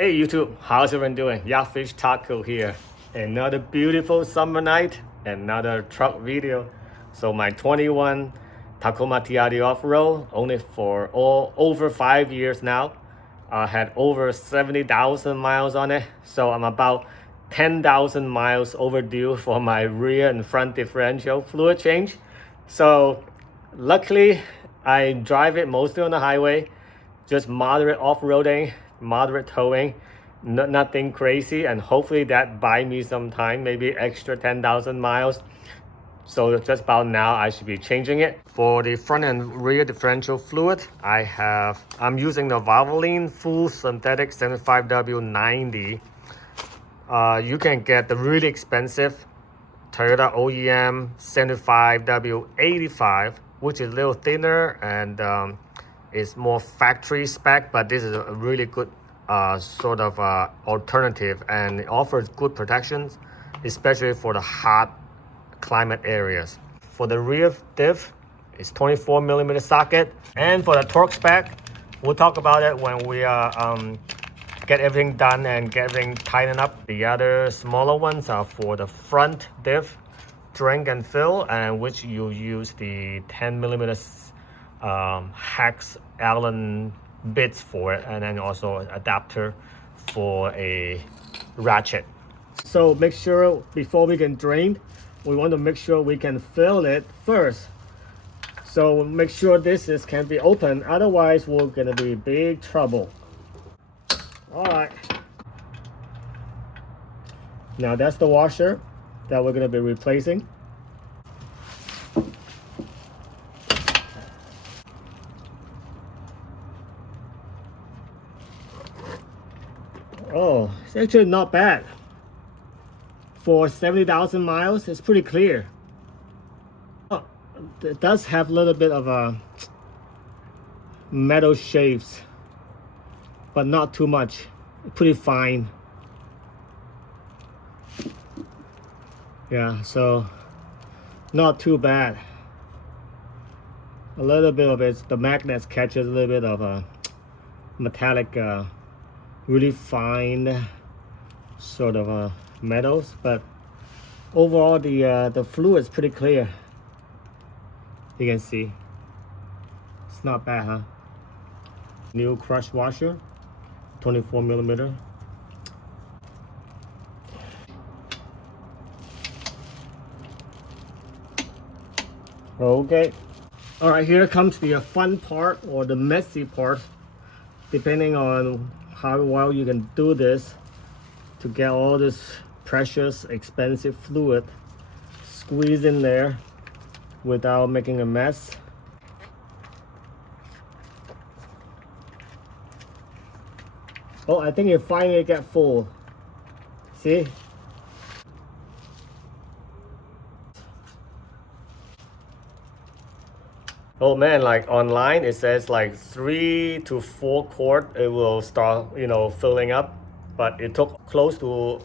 Hey YouTube, how's everyone doing? Fish Taco here. Another beautiful summer night, another truck video. So my 21 Tacoma TRD Off Road, only for over 5 years now. I had over 70,000 miles on it. So I'm about 10,000 miles overdue for my rear and front differential fluid change. So luckily, I drive it mostly on the highway, just moderate off-roading, moderate towing, nothing crazy, and hopefully that buy me some time, maybe extra 10,000 miles. So just about now I should be changing it. For the front and rear differential fluid, I'm using the Valvoline full synthetic 75W90. You can get the really expensive Toyota OEM 75W85, which is a little thinner and is more factory spec, but this is a really good sort of alternative, and it offers good protections, especially for the hot climate areas. For the rear diff, it's 24mm socket, and for the torque spec, we'll talk about it when we get everything done and get everything tightened up. The other smaller ones are for the front diff, drink and fill, and which you use the 10mm hex Allen bits for it, and then also an adapter for a ratchet. So make sure before we can drain, we want to make sure we can fill it first. So make sure this can be open, otherwise we're gonna be in big trouble. All right. Now that's the washer that we're gonna be replacing. Oh, it's actually not bad. For 70,000 miles, it's pretty clear. Oh, it does have a little bit of a metal shapes, but not too much. Pretty fine. Yeah, so not too bad. A little bit of it, the magnets catches a little bit of a metallic, really fine sort of metals, but overall the fluid is pretty clear. You can see it's not bad, huh? New crush washer, 24mm. Okay, all right, here comes the fun part, or the messy part, depending on how well you can do this to get all this precious expensive fluid squeezed in there without making a mess. Oh, I think it finally got full. See? Oh man, like online it says like 3 to 4 quart it will start, filling up, but it took close to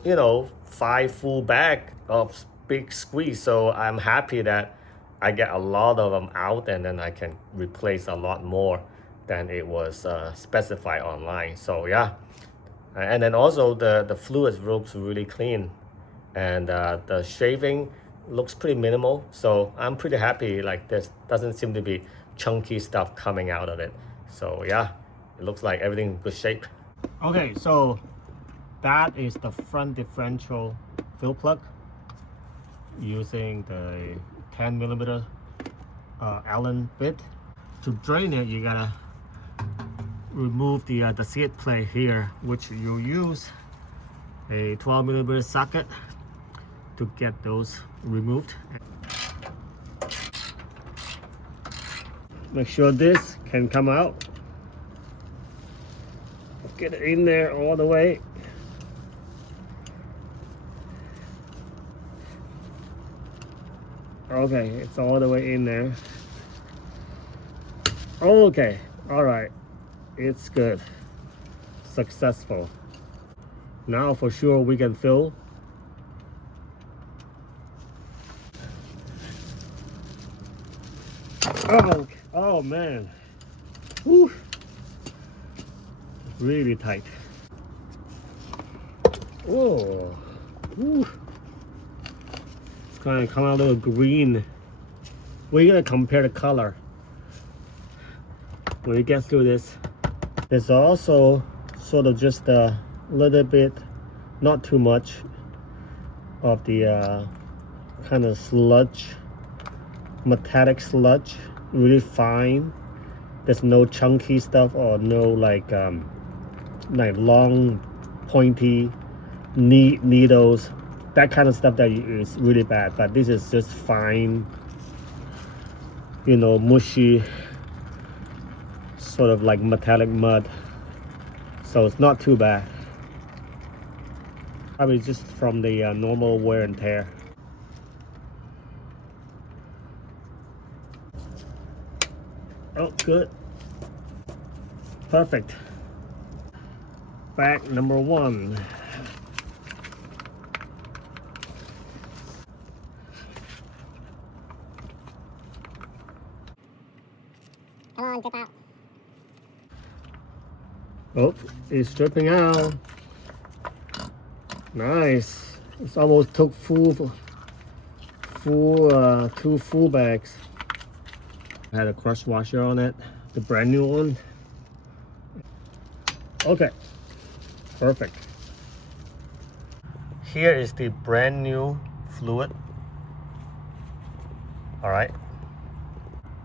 5 full bag of big squeeze. So I'm happy that I get a lot of them out, and then I can replace a lot more than it was specified online. So yeah, and then also the fluid looks really clean, and the shaving looks pretty minimal. So I'm pretty happy. Like, this doesn't seem to be chunky stuff coming out of it. So yeah, it looks like everything in good shape. Okay, so that is the front differential fill plug using the 10mm Allen bit. To drain it, you gotta remove the skid plate here, which you use a 12mm socket to get those removed. Make sure this can come out. Get it in there all the way. Okay, it's all the way in there. Okay, all right, it's good, successful. Now for sure we can fill. Oh man, whew. Really tight. Oh, ooh. It's gonna come out a little green. We're gonna compare the color when we get through this. There's also sort of just a little bit, not too much, of the kind of sludge, metallic sludge, really fine. There's no chunky stuff or no like long pointy needles, that kind of stuff that is really bad. But this is just fine, you know, mushy, sort of like metallic mud, so it's not too bad. Probably just from the normal wear and tear. Oh, good, perfect. Bag number 1. Come on, drip out. Oh, it's dripping out. Nice. It's almost took two full bags. I had a crush washer on it, the brand new one. Okay, perfect. Here is the brand new fluid. All right.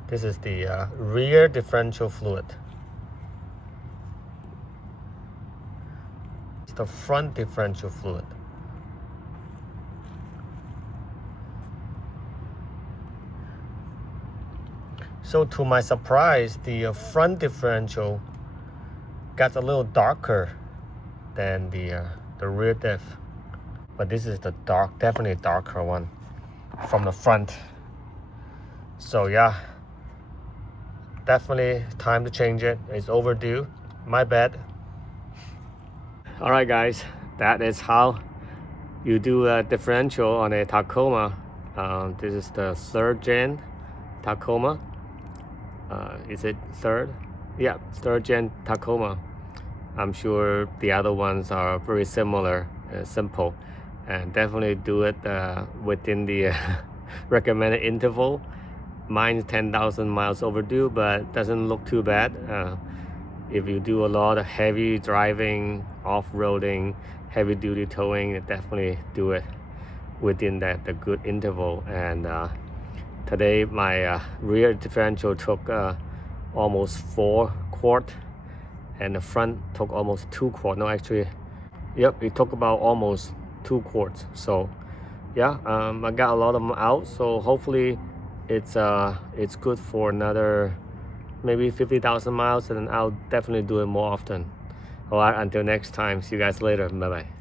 This is the rear differential fluid. It's the front differential fluid. So to my surprise, the front differential got a little darker than the rear diff. But this is the definitely darker one from the front. So yeah, definitely time to change it. It's overdue. My bad. All right, guys, that is how you do a differential on a Tacoma. This is the 3rd gen Tacoma. Is it 3rd? Yeah, 3rd gen Tacoma. I'm sure the other ones are very similar, simple, and definitely do it within the recommended interval. Mine's 10,000 miles overdue, but doesn't look too bad. If you do a lot of heavy driving, off-roading, heavy-duty towing, definitely do it within the good interval. And today my rear differential took almost 4 quart, and the front took almost 2 quart. No, actually, yep, it took about almost 2 quarts. So yeah, I got a lot of them out, so hopefully it's good for another maybe 50,000 miles, and I'll definitely do it more often. All right, until next time, see you guys later. Bye bye.